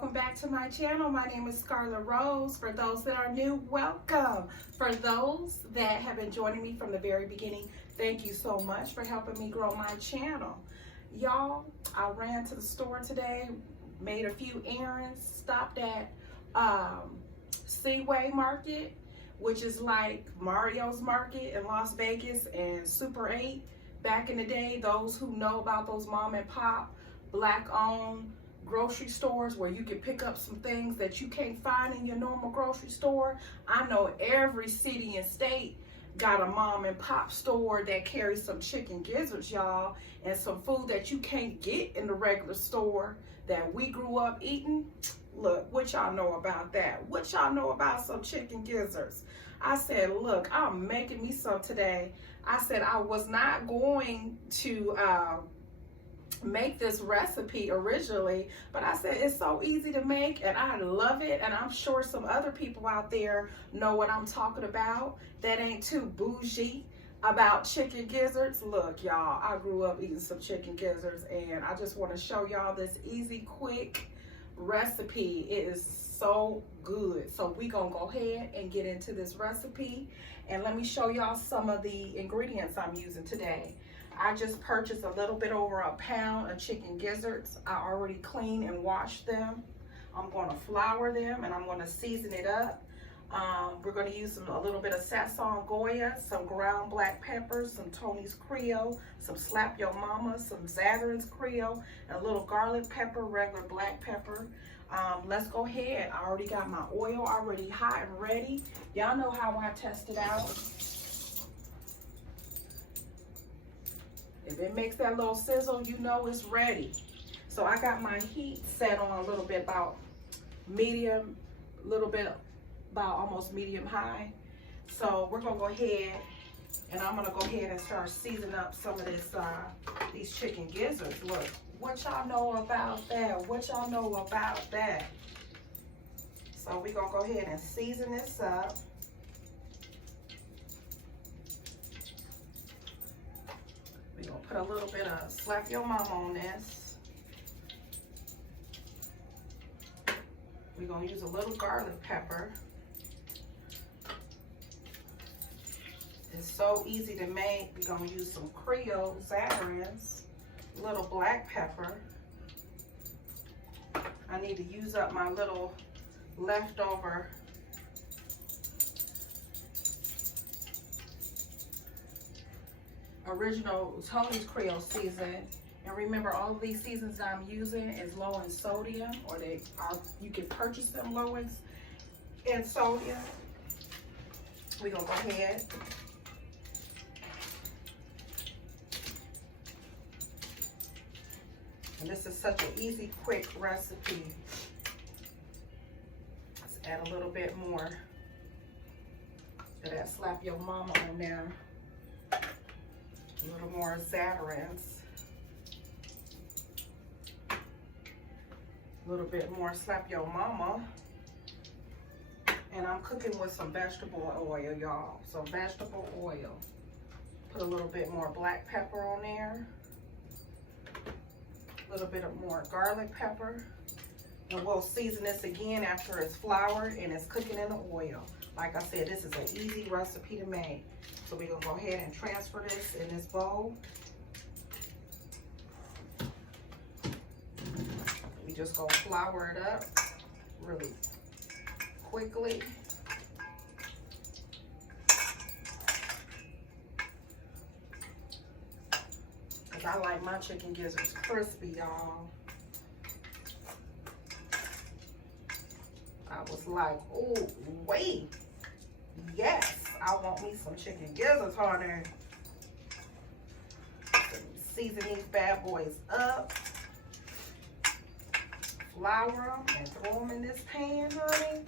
welcome back to my channel. My name is Scarlett Rose. For those that are new, welcome. For those that have been joining me from the very beginning, thank you so much for helping me grow my channel. Y'all, I ran to the store today, made a few errands, stopped at Seaway Market, which is like Mario's Market in Las Vegas and Super 8. Back in the day, those who know about those mom and pop, black-owned grocery stores where you can pick up some things that you can't find in your normal grocery store. I know every city and state got a mom and pop store that carries some chicken gizzards, y'all, and some food that you can't get in the regular store that we grew up eating. Look, what y'all know about that? What y'all know about some chicken gizzards? I said, look, I'm making me some today. I said I was not going to make this recipe originally, but I said it's so easy to make and I love it, and I'm sure some other people out there know what I'm talking about that ain't too bougie about chicken gizzards. Look, y'all, I grew up eating some chicken gizzards and I just want to show y'all this easy, quick recipe. It is so good. So we gonna go ahead and get into this recipe, and let me show y'all some of the ingredients I'm using today. I just purchased a little bit over a pound of chicken gizzards. I already cleaned and washed them. I'm going to flour them and I'm going to season it up. We're going to use a little bit of Sazon Goya, some ground black peppers, some Tony's Creole, some Slap Your Mama, some Gizzards Creole, and a little garlic pepper, regular black pepper. Let's go ahead. I already got my oil already hot and ready. Y'all know how I test it out. If it makes that little sizzle, you know it's ready. So I got my heat set on a little bit about medium, about almost medium high. So we're gonna go ahead and I'm gonna go ahead and start seasoning up some of this, these chicken gizzards. Look, what y'all know about that? What y'all know about that? So we're gonna go ahead and season this up. We're gonna put a little bit of Slap Your Mama on this. We're gonna use a little garlic pepper. It's so easy to make. We're gonna use some Creole Gizzards, a little black pepper. I need to use up my little leftover original Tony's Creole season. And remember, all of these seasons that I'm using is low in sodium, or they are, you can purchase them low in sodium. We're gonna go ahead and this is such an easy, quick recipe. Let's add a little bit more of that Slap Your Mama on there. A little more Gizzards. A little bit more Slap Your Mama. And I'm cooking with some vegetable oil, y'all. So vegetable oil. Put a little bit more black pepper on there. A little bit of more garlic pepper. And we'll season this again after it's floured and it's cooking in the oil. Like I said, this is an easy recipe to make. So we're gonna go ahead and transfer this in this bowl. We just gonna flour it up really quickly. Cause I like my chicken gizzards crispy, y'all. I was like, oh, wait, yes. I want me some chicken gizzards, honey. Season these bad boys up. Flour them and throw them in this pan, honey.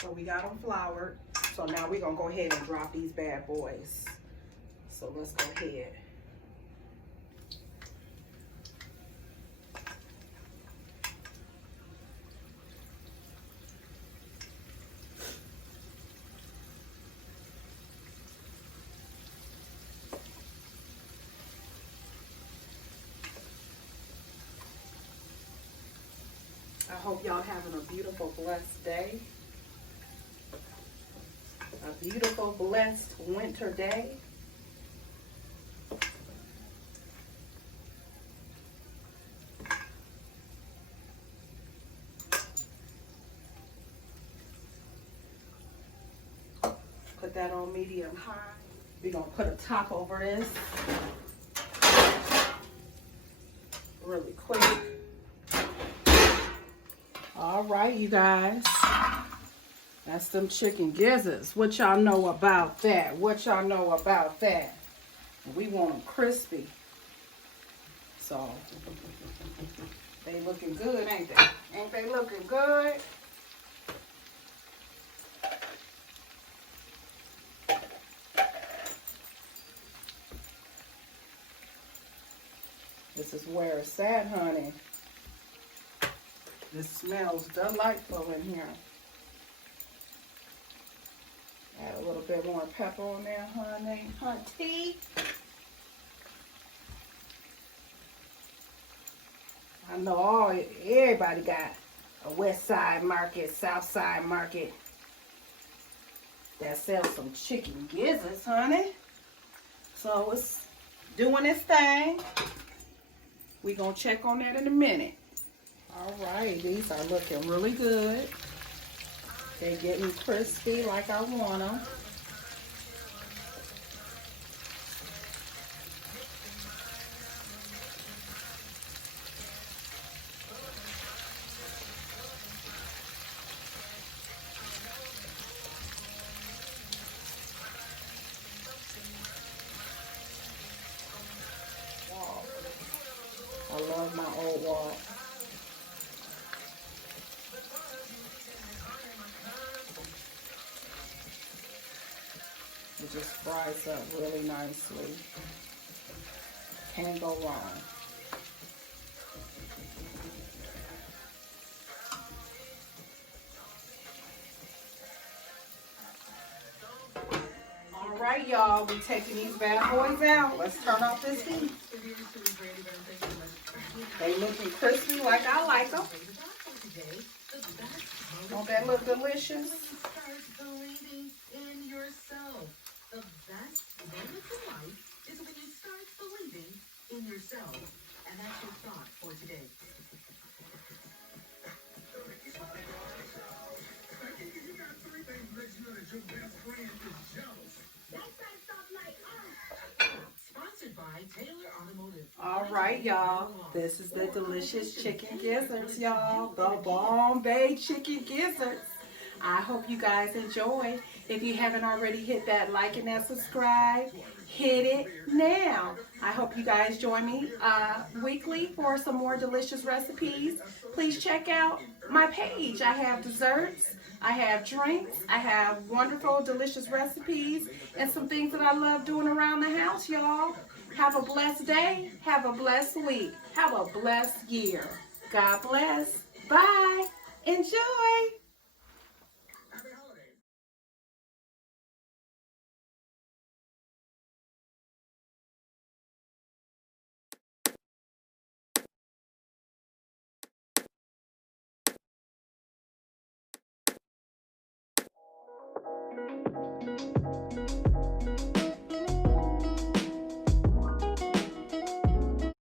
So we got them floured. So now we're gonna go ahead and drop these bad boys. So let's go ahead. hope y'all having a beautiful, blessed day. A beautiful, blessed winter day. Put that on medium high. We're gonna put a top over this really quick. All right, you guys. That's them chicken gizzards. What y'all know about that? What y'all know about that? We want them crispy. So, they looking good, ain't they? Ain't they looking good? This is where it's at, honey. This smells delightful in here. Add a little bit more pepper on there, honey. Hunty. I know everybody got a west side market, south side market that sells some chicken gizzards, honey. So it's doing its thing. We're going to check on that in a minute. All right, these are looking really good. They're getting crispy like I want them. I love my old wok. It just fries up really nicely. Can't go wrong. All right, y'all, we're taking these bad boys out. Let's turn off this heat. They looking crispy like I like them. Don't that look delicious? The best moment in life is when you start believing in yourself. And that's your thought for today. You got 3 things that you know that your best friend is jealous. That's that stuff like sponsored by Taylor Automotive. All right, y'all. This is the delicious chicken gizzards, y'all. The Bombay chicken gizzards. I hope you guys enjoy. If you haven't already hit that like and that subscribe, hit it now. I hope you guys join me weekly for some more delicious recipes. Please check out my page. I have desserts, I have drinks, I have wonderful, delicious recipes, and some things that I love doing around the house, y'all. Have a blessed day. Have a blessed week. Have a blessed year. God bless. Bye. Enjoy.